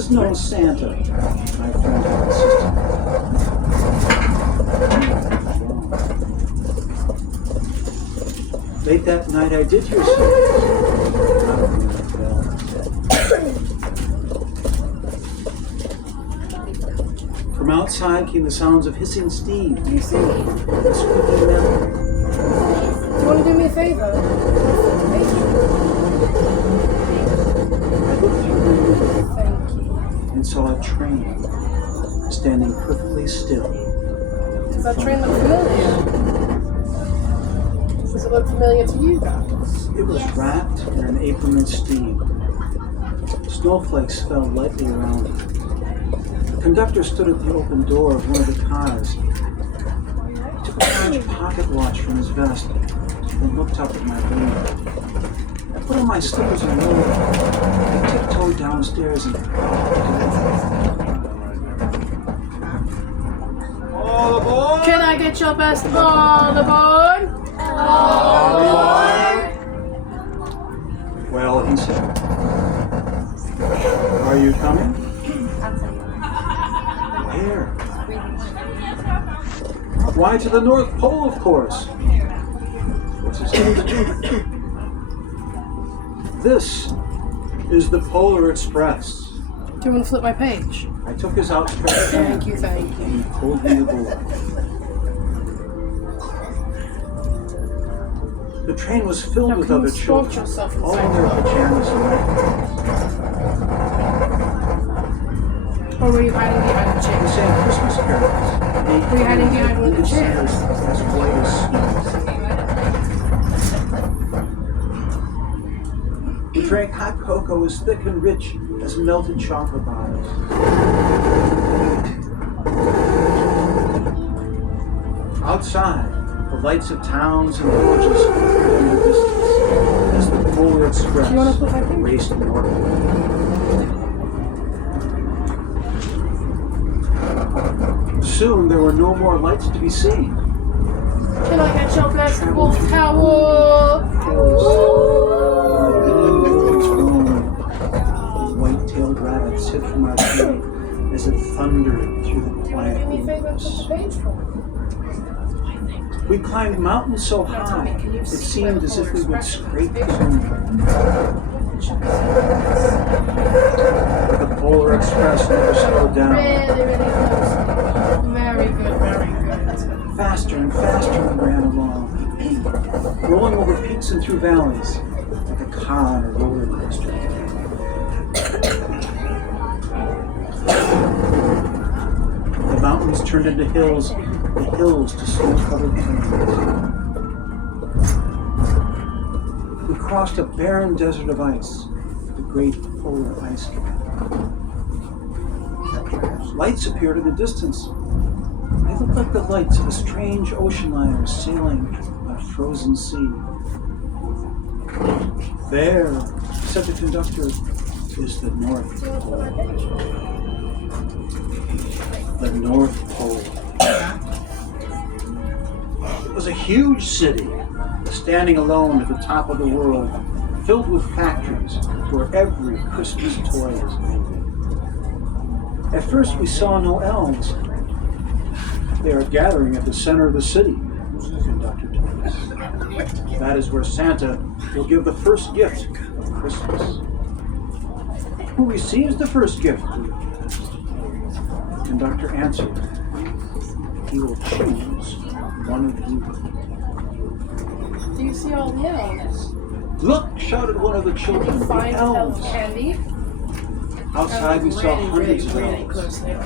is no Santa, my friend had insisted. Late that night I did hear sounds. From outside came the sounds of hissing steam. Do you see? The squeaking metal. Do you want to do me a favor? I looked through the window Thank you. and saw a train standing perfectly still. Does that train look familiar? Does it look familiar to you guys? It was wrapped in an apron of steam. Snowflakes fell lightly around it. The conductor stood at the open door of one of the cars. He took a large pocket watch from his vest and looked up at my window. I put on my slippers and rolled. I tiptoed downstairs and All aboard! Can I get your best all aboard? Well, he said, "Are you coming?" Where? Why, to the North Pole, of course. What's his name? This is the Polar Express. Do you want to flip my page? I took his outstretched hand Thank you, thank you. and he pulled me aboard. The train was filled Now, with can you other squat children, yourself all in inside their the car? pajamas and Or were you hiding behind the they chairs? sang Christmas carols. Were you hiding behind one of the chairs chairs? as white as snow. He drank hot cocoa as thick and rich as melted chocolate bars. Outside, the lights of towns and villages appeared in the distance as the Polar Express Do you want to put my page? raced northward. Soon there were no more lights to be seen. Can I get your best wolf towel? White-tailed rabbits hid from our train as it thundered through the Do you want to quiet do me a favor and flip woods. the page for me? We climbed mountains so Now tell high, me, can you it see seemed where as the if we would Polar scrape the Express moon. But the Polar Express never slowed down. Really, really close. Very good, very good. Faster and faster we ran along, rolling over peaks and through valleys, like a car on a roller coaster. The mountains turned into hills, the hills to snow-covered plains. We crossed a barren desert of ice, the great polar ice cap. Lights appeared in the distance. They looked like the lights of a strange ocean liner sailing on a frozen sea. There, said the conductor, is the North Pole. The North Pole. It was a huge city, standing alone at the top of the world, filled with factories where every Christmas toy was made. At first we saw no elves. They are gathering at the center of the city, the conductor told us. That is where Santa will give the first gift of Christmas. Who receives the first gift? We asked. The conductor answered, he will choose one of you. Do you see all the elves? Look, shouted one of the Can children, you the find elf elves. candy? Outside we saw hundreds of really elves. closely.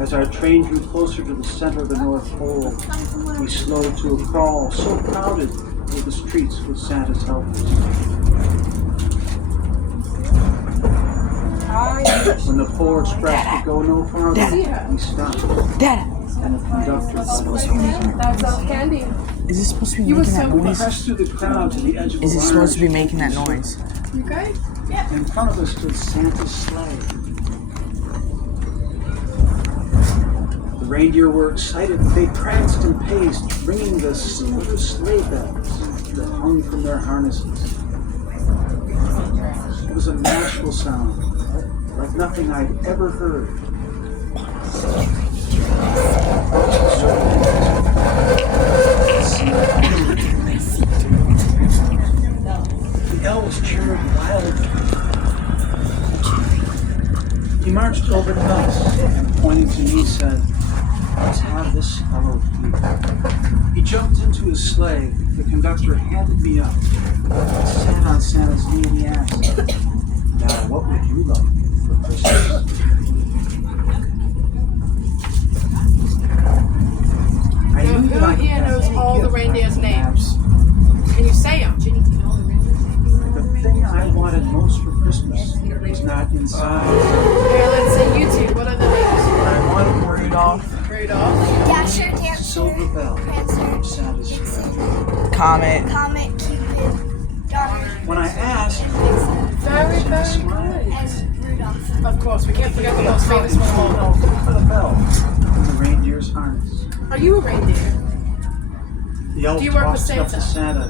As our train drew closer to the center of the North Pole, we slowed to a crawl, so crowded were the streets with Santa's helpers. When the Polar Express could go no farther, we stopped, Dad, and the conductor That's elf candy. is this supposed to be You were making that so noise? pressed through the crowd to the edge of the Is it supposed to be lounge. making that noise? You guys? In front of us stood Santa's sleigh. The reindeer were excited. They pranced and paced, ringing the silver sleigh bells that hung from their harnesses. It was a magical sound, like nothing I'd ever heard. The elves cheered wildly. He marched over to us and pointing to me said, "Let's have this fellow here." He jumped into his sleigh. The conductor handed me up. I sat on Santa's knee and he asked, "Now, what would you like for Christmas?" I Now, knew that I who could here have knows any all the gift I reindeer's could names? have. Can you say them? The thing I wanted most for Christmas was not inside. Here, let's say you two. What are the names? I wanted Rudolph, Rudolph. Dasher, Dancer, Silver Bell Prancer, from Santa's Vixen, friend. Comet, Comet, Cupid, Donner, When I asked, Very, very Smile. good. and Rudolph. Of course, we can't forget the most famous one of all. for the bell from the reindeer's harness. Are you a reindeer? The elf Do you work with tossed it up to Santa.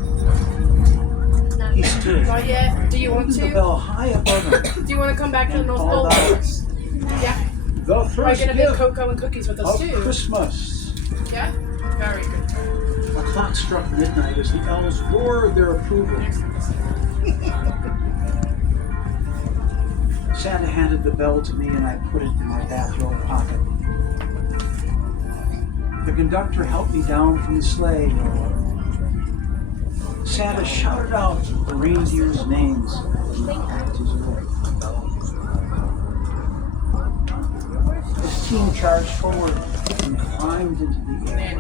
He stood, Not yet. Do you want holding the to? bell high above him, Do you want to come back to the and North Pole called with out, us? Yeah. "The Are you first going to make gift cocoa and cookies with us of too? Christmas." Yeah? Very good. A clock struck midnight as the elves roared their approval. Santa handed the bell to me and I put it in my bathrobe pocket. The conductor helped me down from the sleigh. Santa shouted out the reindeer's names and packed his way. His team charged forward and climbed into the air.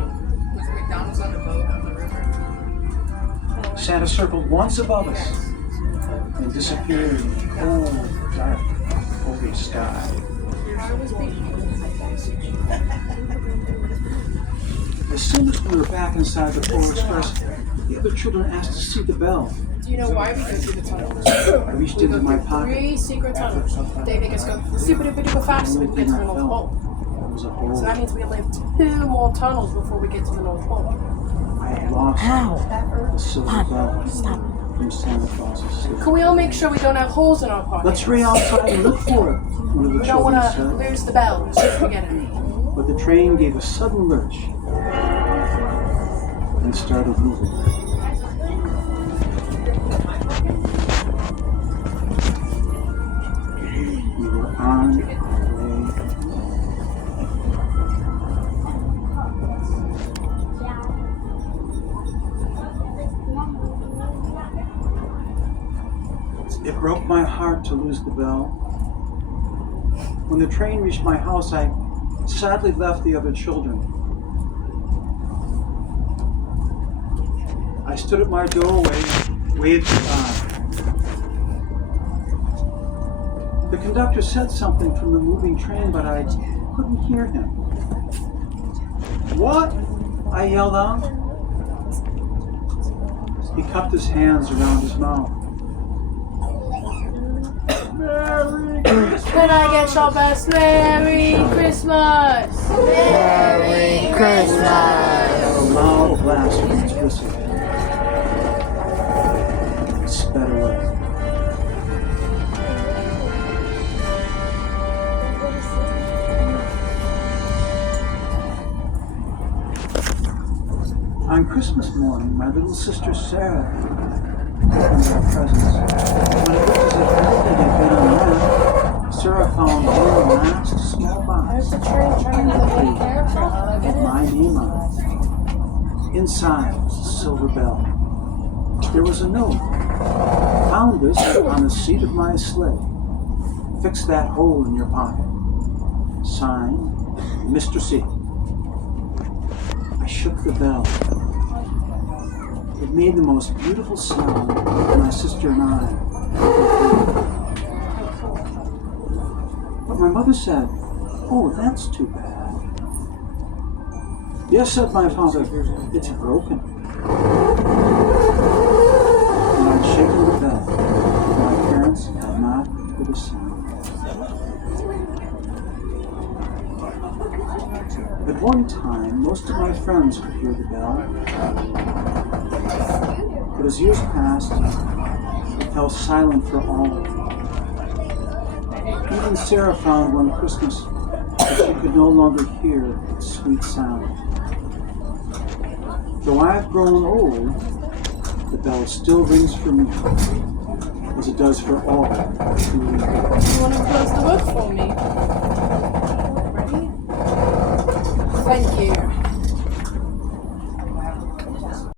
Was McDonald's on the boat on the river? Santa circled once above us and disappeared in the cold, dark, foggy sky. As soon as we were back inside the Polar Express, the other children asked to see the bell. Do you know why we go through the tunnels? I reached We into go my through pocket. 3 secret tunnels. They make us go super duper duper fast so we can get to the North Pole. Was a So hole. that means we live 2 more tunnels before we get to the North Pole. I had lost ow, the silver bell from Santa Claus's sleigh. Can we all make sure we don't have holes in our pockets? Let's hurry outside and look for it, one of the We don't children want to said. lose the bell as soon as we get it. But the train gave a sudden lurch and started moving. We were on our way. It broke my heart to lose the bell. When the train reached my house, I sadly left the other children. I stood at my doorway, waved goodbye. The conductor said something from the moving train, but I couldn't hear him. "What?" I yelled out. He cupped his hands around his mouth. Can I get your best Merry Christmas? Merry Christmas. A loud blast from his whistle. It sped away. On Christmas morning, my little sister Sarah opened our presents. When it looked as if everything had been unwrapped, Sarah found one last small box There's the train trying to be careful. with my name on it. Inside was a silver bell. There was a note. Found this on the seat of my sleigh. Fix that hole in your pocket. Signed, Mr. C. I shook the bell. It made the most beautiful sound, and my sister and I. But my mother said, "Oh, that's too bad." "Yes," said my father, "it's broken." And I'd shaken the bell, but my parents had not heard a sound. At one time, most of my friends could hear the bell. But as years passed, it fell silent for all of them. Even Sarah found one Christmas that she could no longer hear its sweet sound. Though I have grown old, the bell still rings for me, as it does for all who read it. You want to close the book for me? Ready? Thank you.